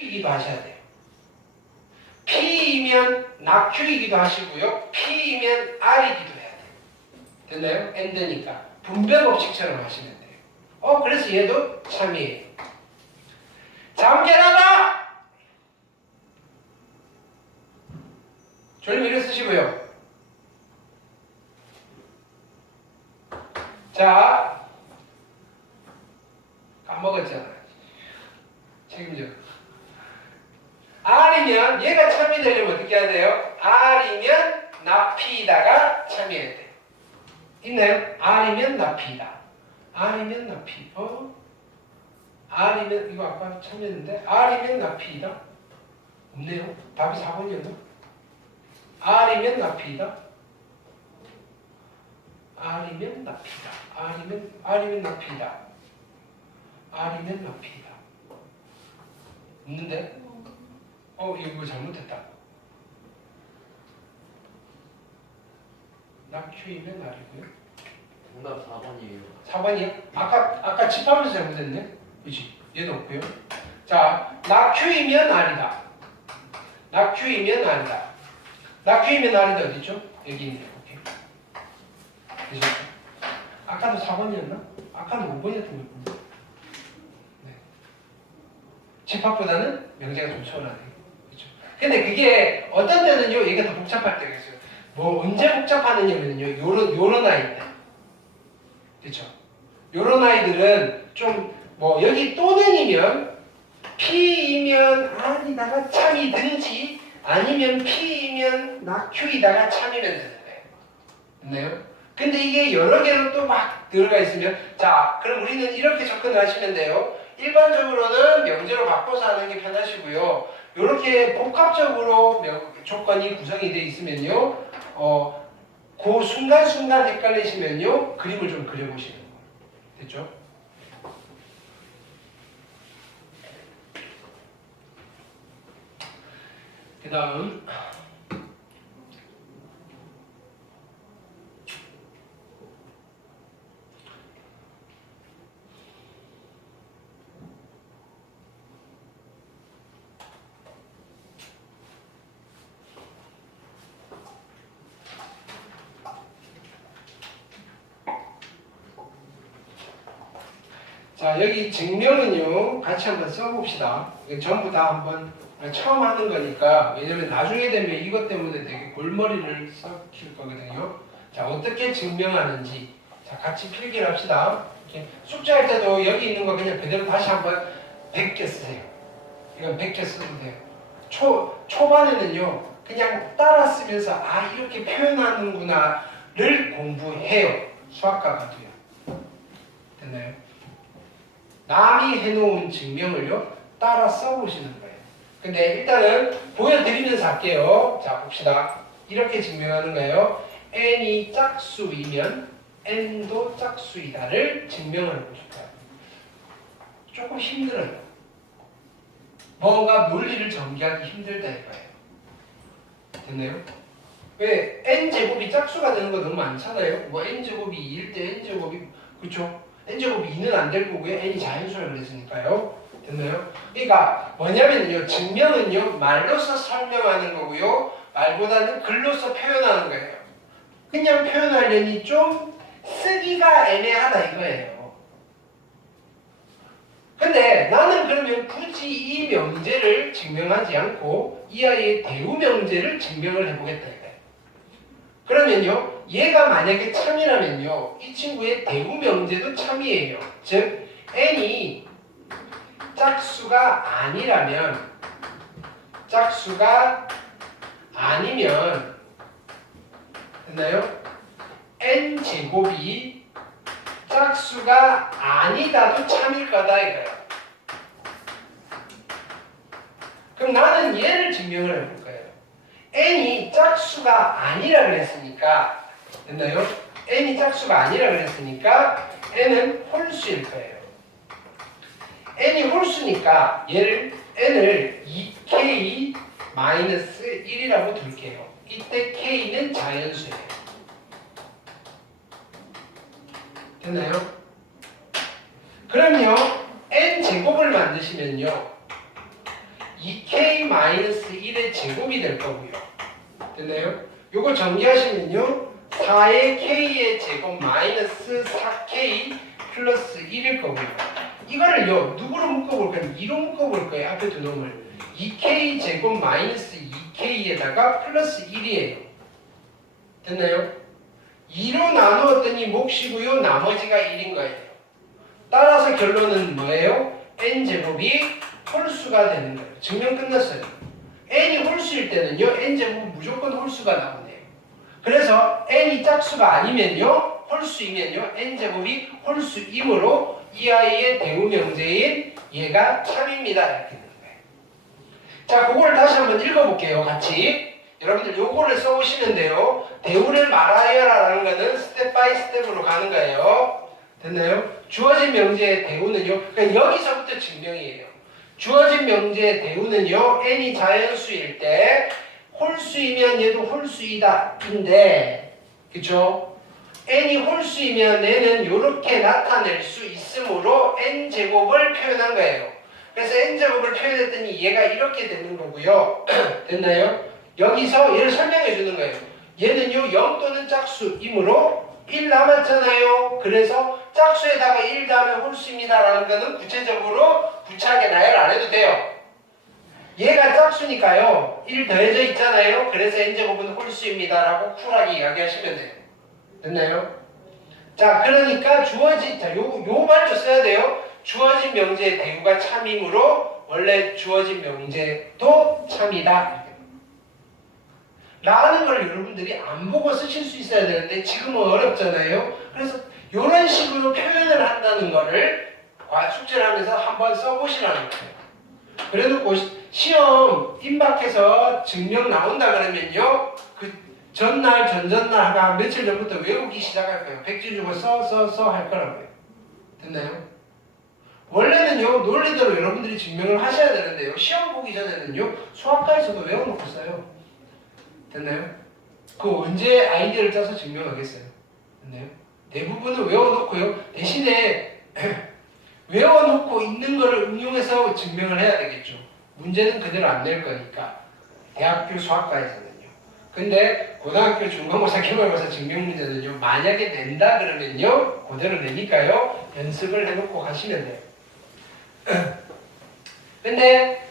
Q이기도 하셔야 돼요. P이면 낙Q이기도 하시고요. P이면 R이기도 해야 돼요. 됐나요? AND니까 분배 법칙처럼 하시면 돼요. 그래서 얘도 참이에요. 잠 깨라라! 졸림 이렇게 쓰시고요. 자, 까먹었잖아. 책임져. R이면 얘가 참이 되려면 어떻게 해야 돼요? R이면 나피다가 참이해야 돼요. 있나요? R이면 나피다. R이면 나피. R이면 이거 아까 참이했는데 R이면 나피다. 없네요. 답이 4번이었나? R이면 나피다. R이면 나피다. R이면 나피다. R이면 나피다. 없는데? 이거 잘못했다. 낙Q이면 R이고요. 정답 4번이에요. 4번이요? 아까 집합에서 잘못했네? 그치? 얘도 없고요. 자, 낙Q이면 R이다. 낙Q이면 R이다. 낙Q이면 R이다 어디죠? 여기 있네요. 오케이. 그죠? 아까도 4번이었나? 아까는 5번이었던 것 같은데. 네. 집합보다는 명제가 좀 수월하네. 그죠? 근데 그게 어떤 때는요, 얘가 더 복잡할 때가 있어요. 언제 복잡하느냐면요, 요런 아이들. 그쵸? 요런 아이들은 좀, 여기 또는이면, P이면 R이다가 참이든지, 아니면 P이면 낙Q이다가 참이면 되는 거예요. 됐나요? 근데 이게 여러 개로 또 막 들어가 있으면, 자, 그럼 우리는 이렇게 접근을 하시면 돼요. 일반적으로는 명제로 바꿔서 하는 게 편하시고요. 이렇게 복합적으로 조건이 구성이 되어 있으면요. 그 순간순간 헷갈리시면요. 그림을 좀 그려보시는 거예요. 됐죠? 그 다음 자, 여기 증명은요, 같이 한번 써봅시다. 전부 다 한번 처음 하는 거니까, 왜냐면 나중에 되면 이것 때문에 되게 골머리를 썩힐 거거든요. 자, 어떻게 증명하는지. 자, 같이 필기를 합시다. 이렇게 숙제할 때도 여기 있는 거 그냥 그대로 다시 한번 100개 쓰세요. 이건 100개 써도 돼요. 초반에는요, 그냥 따라 쓰면서, 이렇게 표현하는구나를 공부해요. 수학과가도요. 됐나요? 남이 해놓은 증명을요, 따라 써보시는 거예요. 근데 일단은 보여드리면서 할게요. 자, 봅시다. 이렇게 증명하는 거예요. n이 짝수이면 n도 짝수이다를 증명을 해보고 싶어요. 조금 힘들어요. 뭔가 논리를 전개하기 힘들다 이거예요. 됐나요? 왜 n제곱이 짝수가 되는 거 너무 많잖아요. n제곱이 2일 때 n제곱이, 그쵸? n제곱이 2는 안 될 거고요. n이 자연수라고 그랬으니까요. 됐나요? 그러니까 뭐냐면요, 증명은요, 말로서 설명하는 거고요, 말보다는 글로서 표현하는 거예요. 그냥 표현하려니 좀 쓰기가 애매하다 이거예요. 근데 나는 그러면 굳이 이 명제를 증명하지 않고 이 아이의 대우 명제를 증명을 해보겠다 이거예요. 그러면요, 얘가 만약에 참이라면요, 이 친구의 대우 명제도 참이에요. 즉 n이 짝수가 아니라면, 짝수가 아니면, 됐나요? n제곱이 짝수가 아니다도 참일 거다 이거예요. 그럼 나는 얘를 증명을 해볼 거예요. n이 짝수가 아니라 그랬으니까, 됐나요? n이 짝수가 아니라 그랬으니까 n은 홀수일 거예요. n이 홀수니까 얘를 n을 2k-1이라고 둘게요. 이때 k는 자연수예요. 됐나요? 그럼요, n제곱을 만드시면요, k-1의 제곱이 될 거고요. 됐나요? 요거 정리하시면요 4의 k의 제곱 마이너스 4k 플러스 1일 거고요. 이거를요 누구로 묶어볼 거예요? 2로 묶어볼 거예요. 앞에 두 놈을 2k 제곱 마이너스 2k에다가 플러스 1이에요. 됐나요? 2로 나누었더니 몫이고요 나머지가 1인 거예요. 따라서 결론은 뭐예요? n제곱이 홀수가 되는 거예요. 증명 끝났어요. n이 홀수일 때는요 n제곱은 무조건 홀수가 나오네요. 그래서 n이 짝수가 아니면요 홀수이면요 n제곱이 홀수이므로 이 아이의 대우 명제인 얘가 참입니다. 이렇게 되는 거예요. 자, 그거를 다시 한번 읽어볼게요. 같이. 여러분들 요거를 써보시면 돼요. 대우를 말하여라라는 거는 스텝 바이 스텝으로 가는 거예요. 됐나요? 주어진 명제의 대우는요. 그러니까 여기서부터 증명이에요. 주어진 명제의 대우는요. n이 자연수일 때 홀수이면 얘도 홀수이다. 인데 그쵸? n이 홀수이면 얘는 이렇게 나타낼 수 있으므로 n제곱을 표현한 거예요. 그래서 n제곱을 표현했더니 얘가 이렇게 되는 거고요. 됐나요? 여기서 얘를 설명해 주는 거예요. 얘는요 0 또는 짝수이므로 1 남았잖아요. 그래서 짝수에다가 1 더하면 홀수입니다 라는 거는 구체적으로 구차하게 나열 안 해도 돼요. 얘가 짝수니까요 1 더해져 있잖아요. 그래서 n제곱은 홀수입니다 라고 쿨하게 이야기하시면 돼요. 됐나요? 자, 그러니까 자, 요 말도 써야 돼요. 주어진 명제의 대우가 참이므로 원래 주어진 명제도 참이다. 라는 걸 여러분들이 안 보고 쓰실 수 있어야 되는데 지금은 어렵잖아요. 그래서 이런 식으로 표현을 한다는 거를 숙제를 하면서 한번 써보시라는 거예요. 그래놓고 시험 임박해서 증명 나온다 그러면요. 그 전날, 전전날가 며칠 전부터 외우기 시작할 거예요. 백지 주고 써 할 거라고요. 됐나요? 원래는요, 논리대로 여러분들이 증명을 하셔야 되는데요. 시험 보기 전에는요, 수학과에서도 외워놓고 써요. 됐나요? 그 언제 아이디어를 짜서 증명하겠어요? 됐나요? 대부분은 외워놓고요. 대신에 외워놓고 있는 거를 응용해서 증명을 해야 되겠죠. 문제는 그대로 안 낼 거니까. 대학교 수학과에서는요. 근데 고등학교 중간고사 기말고사 증명 문제는요. 만약에 낸다 그러면요. 그대로 내니까요. 연습을 해놓고 가시면 돼요. 근데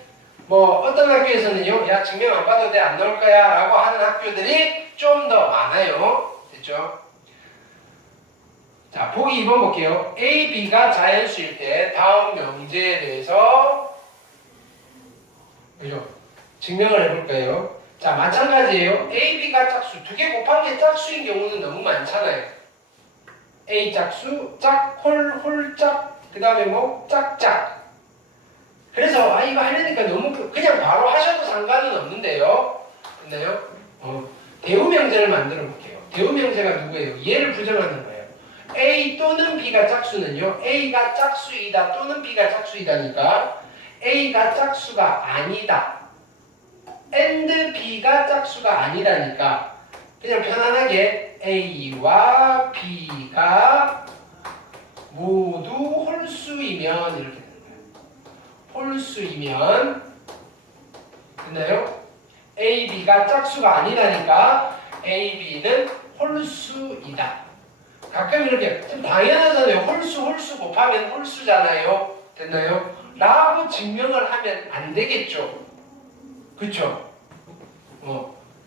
뭐 어떤 학교에서는요. 야 증명 안 봐도 돼 안 나올 거야 라고 하는 학교들이 좀 더 많아요. 됐죠? 자, 보기 2번 볼게요. A, B가 자연수일 때 다음 명제에 대해서 그죠? 증명을 해볼 거예요. 자, 마찬가지예요. A, B가 짝수. 두 개 곱한 게 짝수인 경우는 너무 많잖아요. A 짝수, 짝, 홀, 짝, 그 다음에 뭐 짝짝. 그래서 이거 하려니까 너무 그냥 바로 하셔도 상관은 없는데요. 됐나요? 대우 명제를 만들어 볼게요. 대우 명제가 누구예요? 얘를 부정하는 거예요. A 또는 B가 짝수는요. A가 짝수이다 또는 B가 짝수이다니까 A가 짝수가 아니다. and B가 짝수가 아니라니까 그냥 편안하게 A와 B가 모두 홀수이면 이렇게 되는 거예요. 홀수이면 됐나요? A, B가 짝수가 아니라니까 A, B는 홀수이다. 가끔 이렇게 좀 당연하잖아요. 홀수 곱하면 홀수잖아요. 됐나요? 라고 증명을 하면 안 되겠죠. 그쵸?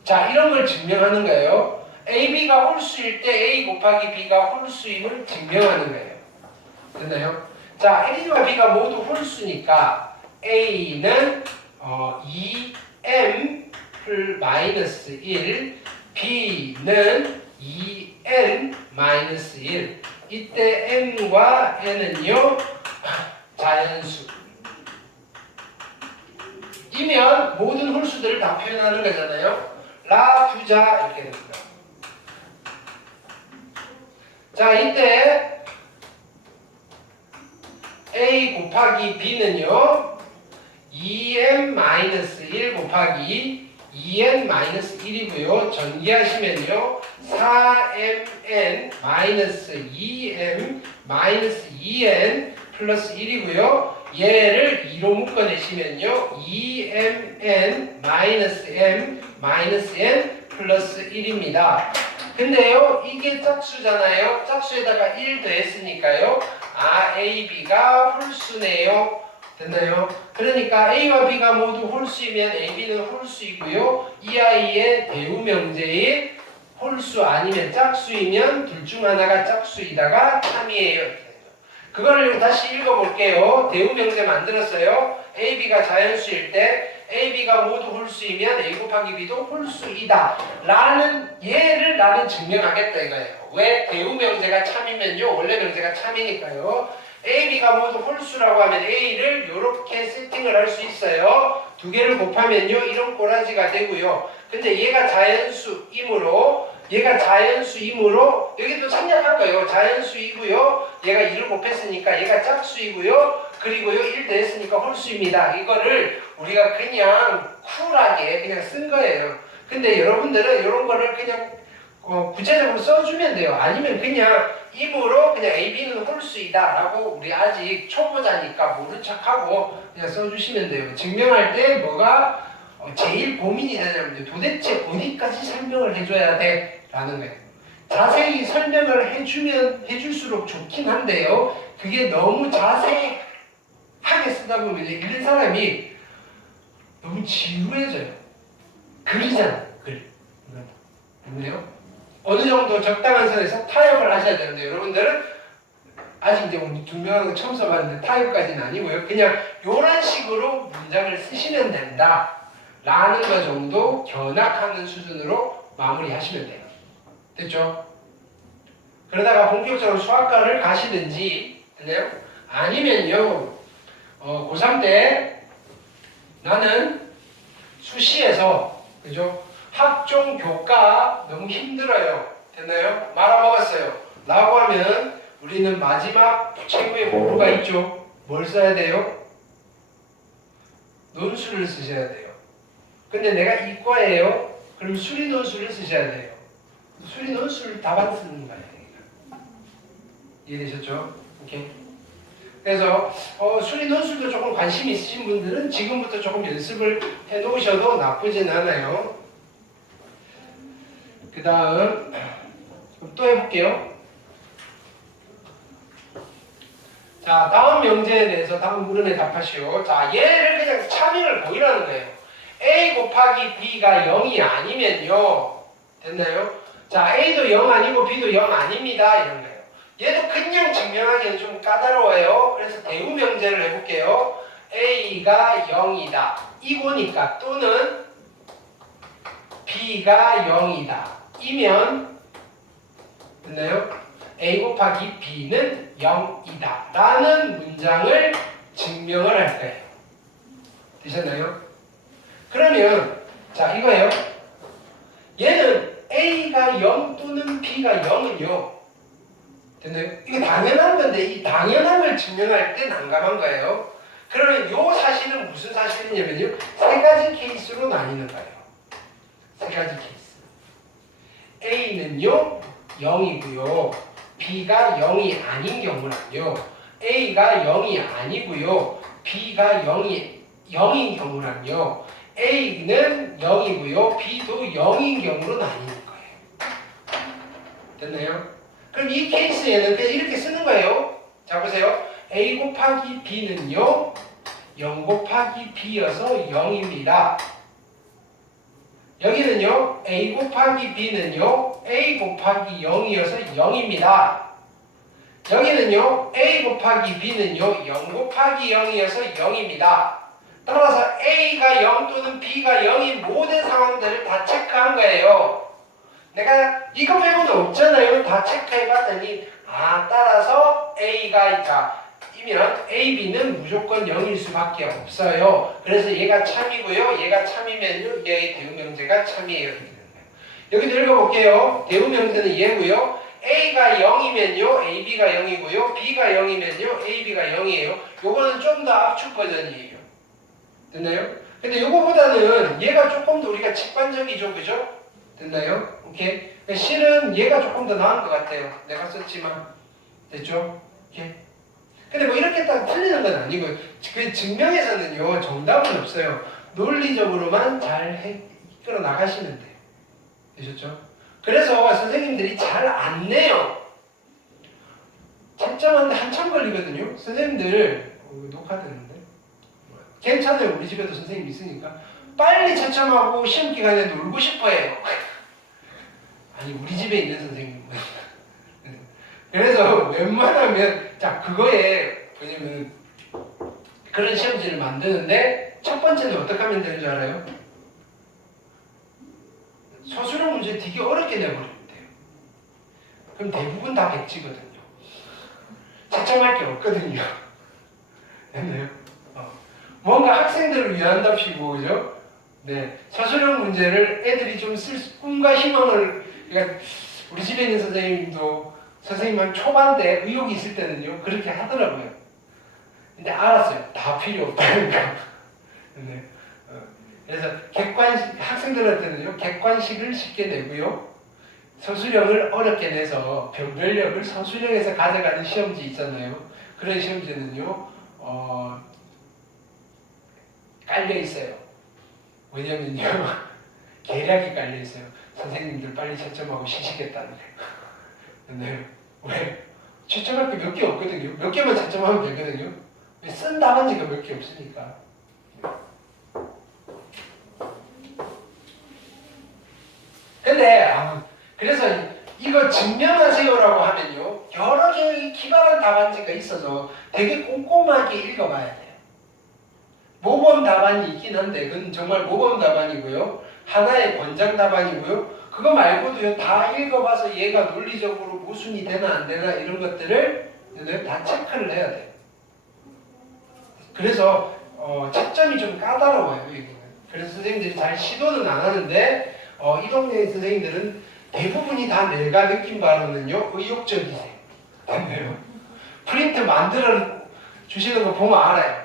자, 이런 걸 증명하는 거예요. A, B가 홀수일 때 A 곱하기 B가 홀수임을 증명하는 거예요. 됐나요? 자, A와 B가 모두 홀수니까 A는 2M 마이너스 1, B는 2N 마이너스 1. 이때 M과 N은요 자연수 이면 모든 홀수들을 다 표현하는 거잖아요. 라 부자 이렇게 됩니다. 자, 이때 A 곱하기 B는요 2M-1 곱하기 2N-1이고요. 전기하시면요 4MN-2M-2N 플러스 1이고요. 얘를 2로 묶어내시면요 2mn m-n 플러스 1입니다. 근데요 이게 짝수잖아요. 짝수에다가 1 더했으니까요 AB가 홀수네요. 됐나요? 그러니까 A와 B가 모두 홀수이면 AB는 홀수이고요 이 아이의 대우명제인 홀수 아니면 짝수이면 둘 중 하나가 짝수이다가 참이에요. 그거를 다시 읽어볼게요. 대우명제 만들었어요. AB가 자연수일 때 AB가 모두 홀수이면 A 곱하기 B도 홀수이다 라는 얘를 나는 증명하겠다 이거예요. 왜? 대우명제가 참이면요 원래 명제가 참이니까요. AB가 모두 홀수라고 하면 A를 이렇게 세팅을 할 수 있어요. 두 개를 곱하면요 이런 꼬라지가 되고요. 근데 얘가 자연수이므로 여기도 생략한 거예요. 자연수이고요. 얘가 2를 곱했으니까 얘가 짝수이고요. 그리고요 1 더했으니까 홀수입니다. 이거를 우리가 그냥 쿨하게 그냥 쓴 거예요. 근데 여러분들은 이런 거를 그냥 구체적으로 써주면 돼요. 아니면 그냥 임으로 그냥 AB는 홀수이다 라고 우리 아직 초보자니까 모른 척하고 그냥 써주시면 돼요. 증명할 때 뭐가 제일 고민이 되냐면 도대체 어디까지 설명을 해줘야 돼? 라는 거예요. 자세히 설명을 해줄수록 좋긴 한데요. 그게 너무 자세하게 쓰다 보면 읽는 사람이 너무 지루해져요. 글이잖아, 글. 그래요? 어느 정도 적당한 선에서 타협을 하셔야 되는데 여러분들은 아직 이제 우리 두 명은 처음 써봤는데 타협까지는 아니고요. 그냥 이런 식으로 문장을 쓰시면 된다 라는 거 정도 견학하는 수준으로 마무리하시면 돼요. 됐죠? 그러다가 본격적으로 수학과를 가시든지 됐나요? 아니면요 고3 때 나는 수시에서 그죠? 학종 교과 너무 힘들어요. 됐나요? 말아먹었어요. 라고 하면 우리는 마지막 최고의 보루가 있죠. 뭘 써야 돼요? 논술을 쓰셔야 돼요. 근데 내가 이과예요. 그럼 수리 논술을 쓰셔야 돼요. 수리 논술 답안 쓰는 거예요. 이해되셨죠? 오케이. 그래서 수리 논술도 조금 관심 있으신 분들은 지금부터 조금 연습을 해 놓으셔도 나쁘진 않아요. 그 다음 또 해볼게요. 자, 다음 명제에 대해서 다음 물음에 답하시오. 자, 얘를 그냥 참여를 보이라는 거예요. A 곱하기 B가 0이 아니면요. 됐나요? 자, A도 0 아니고 B도 0 아닙니다. 이런 거예요. 얘도 그냥 증명하기는 좀 까다로워요. 그래서 대우명제를 해볼게요. A가 0이다. 이거니까 또는 B가 0이다. 이면 됐나요? A 곱하기 B는 0이다. 라는 문장을 증명을 할 거예요. 되셨나요? 그러면 자 이거예요. 얘는 A가 0 또는 B가 0은요. 됐나요? 이게 당연한 건데 이 당연함을 증명할 때 난감한 거예요. 그러면 요 사실은 무슨 사실이냐면요. 세 가지 케이스로 나뉘는 거예요. 세 가지 케이스. A는요 0이고요. B가 0이 아닌 경우랑요. A가 0이 아니고요. B가 0인 경우랑요. A는 0이고요. B도 0인 경우로 나뉘는 거예요. 됐나요? 그럼 이 케이스에는 그냥 이렇게 쓰는 거예요. 자 보세요. A 곱하기 B는요. 0 곱하기 B여서 0입니다. 여기는요. A 곱하기 B는요. A 곱하기 0이어서 0입니다. 여기는요. A 곱하기 B는요. 0 곱하기 0이어서 0입니다. 따라서 A가 0 또는 B가 0인 모든 상황들을 다 체크한 거예요. 내가 이거 빼고는 없잖아요. 다 체크해봤더니 따라서 A가 이면 AB는 무조건 0일 수밖에 없어요. 그래서 얘가 참이고요. 얘가 참이면요. 얘의 대우명제가 참이에요. 여기도 읽어볼게요. 대우명제는 얘고요. A가 0이면요. AB가 0이고요. B가 0이면요. AB가 0이에요. 요거는 좀 더 압축 버전이에요. 됐나요? 근데 요거보다는 얘가 조금 더 우리가 직관적이죠. 그죠? 됐나요? 오케이. 실은 얘가 조금 더 나은 것 같아요. 내가 썼지만. 됐죠? 오케이. 근데 뭐 이렇게 딱 틀리는 건 아니고요. 그 증명에서는요 정답은 없어요. 논리적으로만 잘 이끌어 나가시면 돼요. 되셨죠? 그래서 선생님들이 잘 안 내요. 채점하는데 한참 걸리거든요. 선생님들 녹화되는데 괜찮아요. 우리 집에도 선생님 있으니까 빨리 채점하고 시험 기간에 놀고 싶어해요. 아니 우리 집에 있는 선생님. 그래서 웬만하면 자 그거에 뭐냐면 그런 시험지를 만드는데 첫 번째는 어떻게 하면 되는 줄 알아요? 서술형 문제 되게 어렵게 내버리면 돼요. 그럼 대부분 다 백지거든요. 채점할 게 없거든요. 됐나요? 뭔가 학생들을 위한답시고 그죠? 네, 서술형 문제를 애들이 좀 쓸 꿈과 희망을 그러니까 우리 집에 있는 선생님도 선생님 초반 때 의욕이 있을 때는요 그렇게 하더라고요. 근데 알았어요. 다 필요 없다니까. 네. 그래서 객관식 학생들한테는요 객관식을 쉽게 내고요 서술형을 어렵게 내서 변별력을 서술형에서 가져가는 시험지 있잖아요. 그런 시험지는요 깔려 있어요. 왜냐면요 계략이 깔려 있어요. 선생님들 빨리 채점하고 쉬시겠다는 거예요. 네. 왜? 채점할 게 몇 개 없거든요. 몇 개만 채점하면 되거든요. 쓴 답안지가 몇 개 없으니까. 근데 그래서 이거 증명하세요라고 하면요 여러 개의 기발한 답안지가 있어서 되게 꼼꼼하게 읽어봐야 돼요. 모범 답안이 있긴 한데 그건 정말 모범 답안이고요. 하나의 권장 답안이고요. 그거 말고도요 다 읽어봐서 얘가 논리적으로 모순이 되나 안 되나 이런 것들을 다 체크를 해야 돼요. 그래서 채점이 좀 까다로워요. 여기는. 그래서 선생님들이 잘 시도는 안 하는데 이 동네 선생님들은 대부분이 다 내가 느낀 바로는요 의욕적이세요. 됐네요. 프린트 만들어 주시는 거 보면 알아요.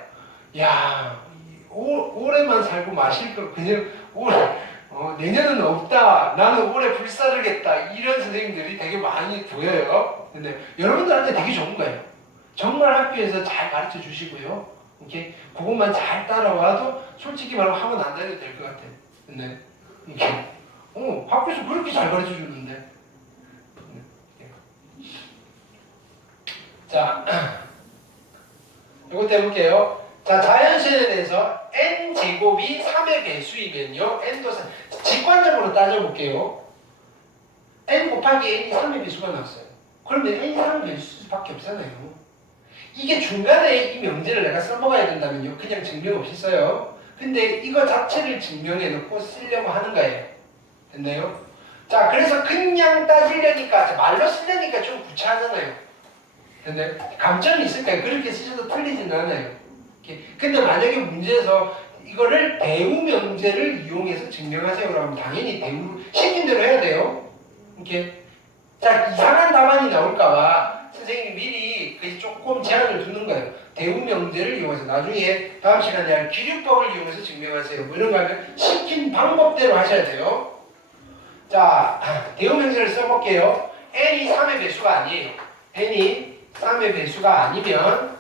야 올해만 살고 마실 거 그냥 올해 내년은 없다. 나는 올해 불사르겠다. 이런 선생님들이 되게 많이 보여요. 근데 여러분들한테 되게 좋은 거예요. 정말 학교에서 잘 가르쳐 주시고요. 이렇게 그것만 잘 따라와도 솔직히 말하면 학원 안 다녀도 될 것 같아요. 근데 이렇게 학교에서 그렇게 잘 가르쳐 주는데. 자, 이것도 해볼게요. 자, 자연수에 대해서 n제곱이 3의 배수이면요. n도 직관적으로 따져볼게요. n 곱하기 n이 3의 배수가 나왔어요. 그러면 n이 3의 배수밖에 없잖아요. 이게 중간에 이 명제를 내가 써먹어야 된다면요. 그냥 증명 없이 써요. 근데 이거 자체를 증명해 놓고 쓰려고 하는 거예요. 됐나요? 자, 그래서 그냥 따지려니까, 말로 쓰려니까 좀 구차하잖아요. 됐나요? 감점이 있을까요? 그렇게 쓰셔도 틀리진 않아요. 근데 만약에 문제에서 이거를 대우 명제를 이용해서 증명하세요라고 하면 당연히 대우 시킨 대로 해야 돼요. 이렇게. 자, 이상한 답안이 나올까봐 선생님이 미리 조금 제한을 두는 거예요. 대우 명제를 이용해서 나중에 다음 시간에 할 기류법을 이용해서 증명하세요. 뭐 이런 거 하면 시킨 방법대로 하셔야 돼요. 자, 대우 명제를 써볼게요. n이 3의 배수가 아니에요. n이 3의 배수가 아니면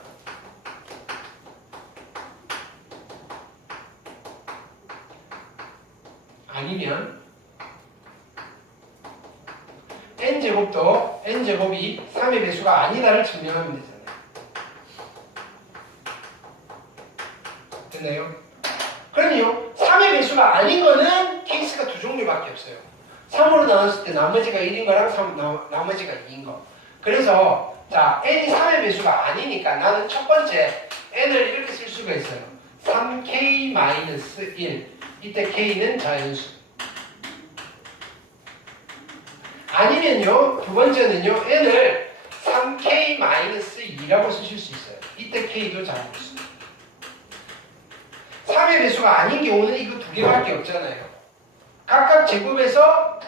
n제곱도 n제곱이 3의 배수가 아니다를 증명하면 되잖아요. 됐나요? 그럼요. 3의 배수가 아닌 거는 케이스가 두 종류밖에 없어요. 3으로 나눴을 때 나머지가 1인 거랑 나머지가 2인 거. 그래서 자 n이 3의 배수가 아니니까 나는 첫 번째 n을 이렇게 쓸 수가 있어요. 3k-1 이때 k는 자연수. 아니면요 두 번째는요 n을 3k-2라고 쓰실 수 있어요. 이때 k도 자연수. 3의 배수가 아닌 경우는 이거 두 개밖에 없잖아요. 각각 제곱에서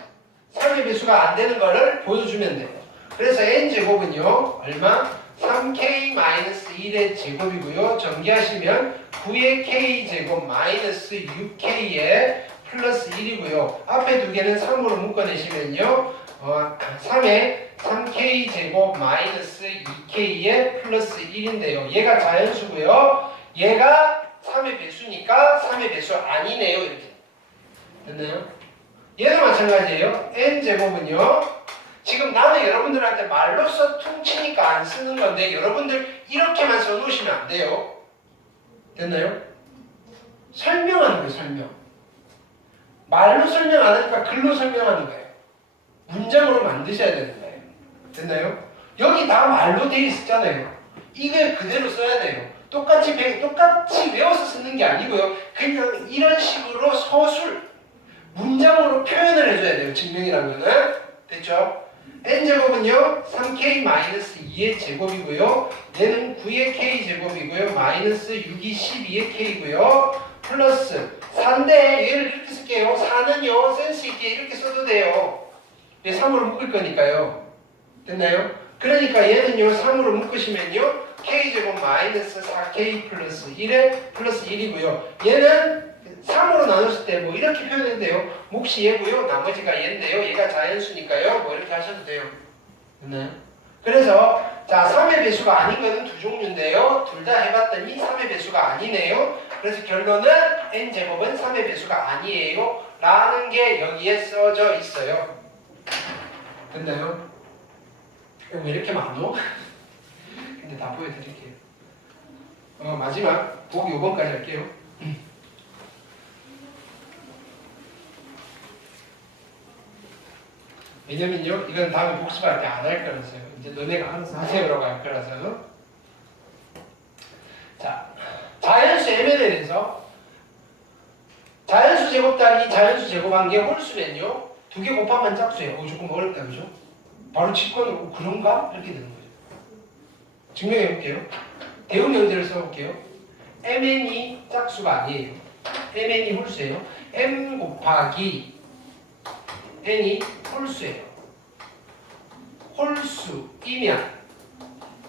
3의 배수가 안 되는 거를 보여주면 돼요. 그래서 n제곱은요 얼마? 3k-1의 제곱이고요. 전개하시면 9의 k제곱 마이너스 6k의 플러스 1이고요. 앞에 두 개는 3으로 묶어내시면요 3에 3k 제곱 마이너스 2k에 플러스 1인데요. 얘가 자연수고요. 얘가 3의 배수니까 3의 배수 아니네요. 이렇게 됐나요? 얘도 마찬가지예요. n 제곱은요. 지금 나는 여러분들한테 말로써 퉁치니까 안 쓰는 건데 여러분들 이렇게만 써놓으시면 안 돼요. 됐나요? 설명하는 거예요. 설명. 말로 설명 안 하니까 글로 설명하는 거예요. 문장으로 만드셔야 되는 거예요. 됐나요? 여기 다 말로 돼 있었잖아요. 이걸 그대로 써야 돼요. 똑같이 외워서 쓰는 게 아니고요. 그냥 이런 식으로 서술, 문장으로 표현을 해줘야 돼요. 증명이라는 거는. 됐죠? n제곱은요 3k-2의 제곱이고요. 얘는 9의 k제곱이고요. 마이너스 6이 12의 k고요. 플러스 4인데 얘를 이렇게 쓸게요. 4는요 센스 있게 이렇게 써도 돼요. 얘 3으로 묶을 거니까요. 됐나요? 그러니까 얘는요 3으로 묶으시면요 k제곱 마이너스 4k 플러스 1에 플러스 1이고요. 얘는 3으로 나눴을 때 뭐 이렇게 표현해도 돼요. 몫이 얘고요. 나머지가 얘인데요. 얘가 자연수니까요. 뭐 이렇게 하셔도 돼요. 됐나요? 그래서 자 3의 배수가 아닌 거는 두 종류인데요. 둘 다 해봤더니 3의 배수가 아니네요. 그래서 결론은 n제곱은 3의 배수가 아니에요. 라는 게 여기에 써져 있어요. 됐나요? 왜 이렇게 많어? 근데 다 보여드릴게요. 마지막 보기 5번까지 할게요. 왜냐면요, 이건 다음에 복습할 때 안 할 거라서요. 이제 너네가 알아서 하세요라고 할 거라서. 자, 자연수 m에 대해서 자연수 제곱 더하기 자연수 제곱한 게 홀수면요, 두 개 곱하면 짝수예요. 조금 어렵다, 그죠? 바로 직권으로 그런가? 이렇게 되는 거죠. 증명해 볼게요. 대응 문제를 써볼게요. mn이 짝수가 아니에요. mn이 홀수예요. m 곱하기 n이 홀수예요. 홀수이면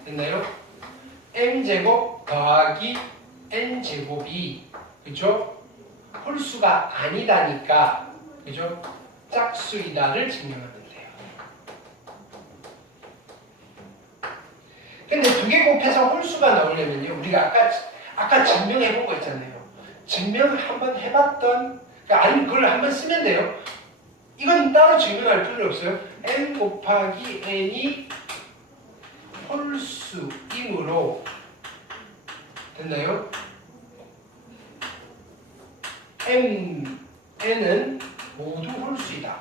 됐나요? m제곱 더하기 n제곱이 그죠? 홀수가 아니다니까 그죠? 짝수이다를 증명하면 돼요. 근데 두 개 곱해서 홀수가 나오려면요 우리가 아까 증명해 본 거 있잖아요. 증명을 한번 해봤던 그러니까 아니면 그걸 한번 쓰면 돼요. 이건 따로 증명할 필요 없어요. n 곱하기 n이 홀수이므로 됐나요? n은 모두 홀수이다.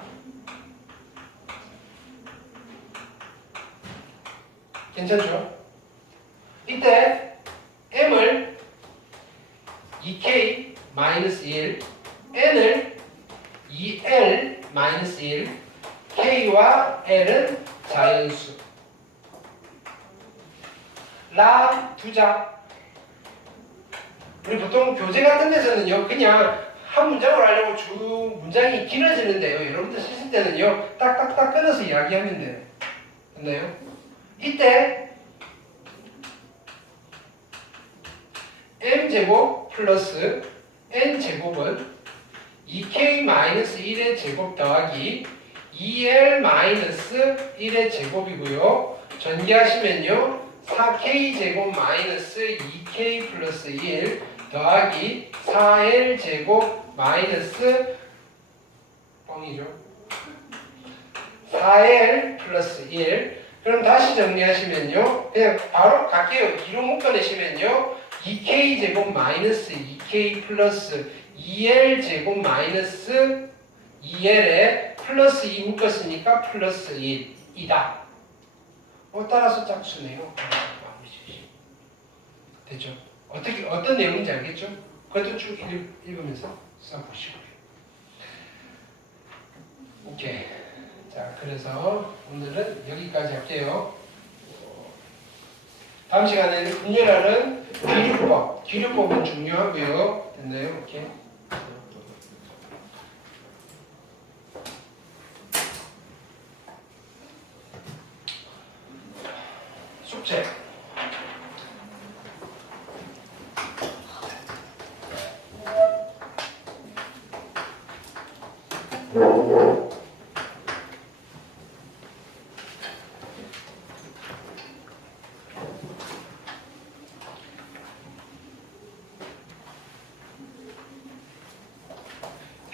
괜찮죠? 이때 m을 2k-1, n을 2l-1, k와 l은 자연수. 라 두자. 우리 보통 교재 같은 데서는요, 그냥 한 문장으로 하려고 쭉 문장이 길어지는데요. 여러분들 쓰실 때는요, 딱딱딱 끊어서 이야기하면 돼요. 됐나요? 이때 m제곱 플러스 n제곱은 2k-1의 제곱 더하기 2l-1의 제곱이고요. 전개하시면요 4k 제곱 마이너스 2k 플러스 1 더하기 4l 제곱 마이너스 뻥이죠. 4l 플러스 1. 그럼 다시 정리하시면요 그냥 바로 갈게요. 뒤로 묶어내시면요 2k 제곱 마이너스 2k 플러스 2l 제곱 마이너스 2l에 플러스 2 묶었으니까 플러스 1이다. 따라서 짝수네요. 됐죠? 어떤 내용인지 알겠죠? 그것도 쭉 읽으면서 써보시고요. 오케이. 자, 그래서 오늘은 여기까지 할게요. 다음 시간에는 분열하는 기류법은 중요하고요. 됐나요? 오케이. 숙제.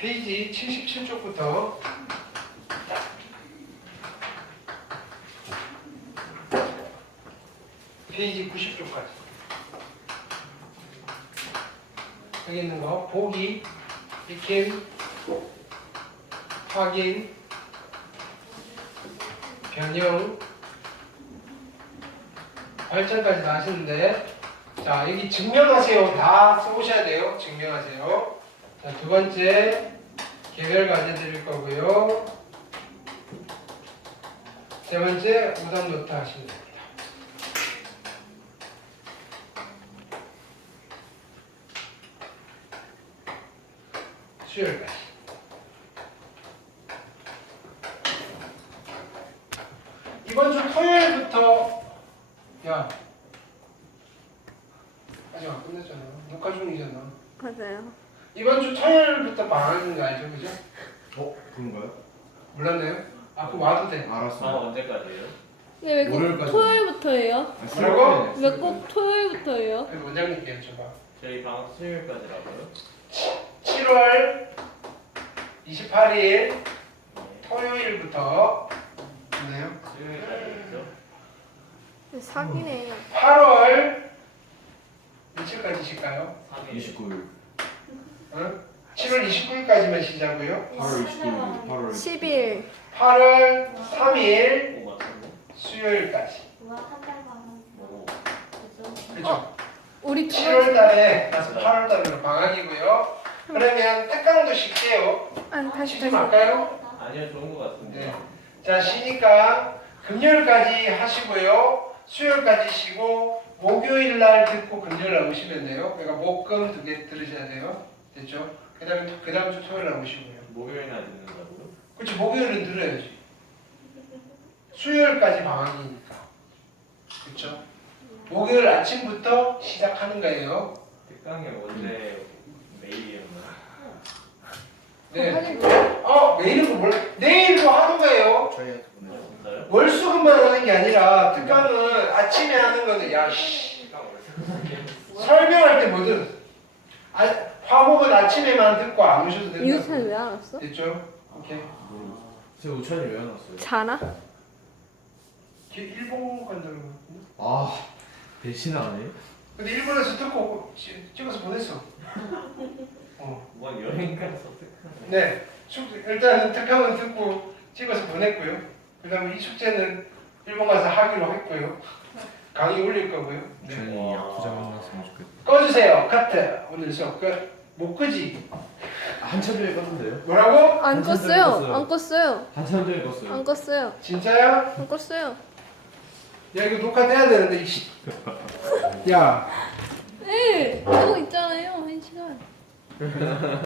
페이지 77쪽부터 페이지 90쪽까지 여기 있는 거 보기, 익힘, 확인, 변형, 발전까지 다 하시는데 자 여기 증명하세요 다 써보셔야 돼요. 증명하세요. 자 두 번째 개별 과제 드릴 거고요. 세 번째 오답 노트 하시면 됩니다. 수요일까지. 이번 주 토요일부터 야 아직 안 끝냈잖아. 녹화 중이잖아. 맞아요. 이번 주 토요일부터 방학인 거 알죠, 그죠? 그런가요? 몰랐나요? 아 그럼 와도 돼. 알았어. 언제까지예요? 왜 꼭 월요일까지. 토요일부터예요? 뭐라고? 왜 꼭 토요일부터예요? 여기 원장님께 여쭤봐. 저희 방학 수요일까지라고요? 7월 28일 토요일부터 있나요? 수요일까지겠죠? 사기네. 8월 며칠까지실까요? 29일. 응? 7월 29일까지만 쉬자고요. 8월 29일. 8월 10일. 8월 3일 오 맞췄네. 수요일까지. 우와 한달 방학 오. 그렇죠? 우리 7월 달에 8월 달로 방학이고요. 그러면 특강도 쉴게요. 아니 다시 쉬지 다시. 말까요? 아니요 좋은 것 같은데. 네. 자, 쉬니까 금요일까지 하시고요. 수요일까지 쉬고 목요일 날 듣고 금요일 날 오시면 돼요. 그러니까 목금 두 개 들으셔야 돼요. 됐죠? 그다음 주 토요일 날 오시고요. 목요일 날 듣는다고요? 그렇지, 목요일은 들어야지. 수요일까지 방학이니까. 그렇죠? 목요일 아침부터 시작하는 거예요. 특강이 원래 메일이었나요? 네. 메일은 뭐 몰라. 내일도 하는 거예요. 저희한테 보내줘. 진짜요? 월수금만 하는 게 아니라 특강은 아침에 하는 거는 야씨 특강 원래 설명할 때 뭐든 화목은 아침에만 듣고 안 오셔도 된다. 유선 왜안 왔어? 됐죠? 오케이. 제 우찬이 왜 안 왔어요? 자나? 걔 일본 간다는 거 같은데? 아, 배신을 안 해? 근데 일본에서 듣고 찍어서 보냈어. 뭔 여행 가서 특강. 네. 일단은 특강은 듣고 찍어서 보냈고요. 그 다음에 이 숙제는 일본 가서 하기로 했고요. 강의 올릴 거고요. 네. 우찬이 와. 야구장 만났으면 좋겠다. 꺼주세요. 카트. 오늘 수업 끝. 못 끄지? 한참 전에 껐는데요? 뭐라고? 안 한참 전에 껐어요. 안 껐어요. 한참 전에 껐어요. 안 껐어요. 진짜야? 안 껐어요. 야 이거 녹화돼야 되는데 이씨. 야 네. 하고 있잖아요. 1시간.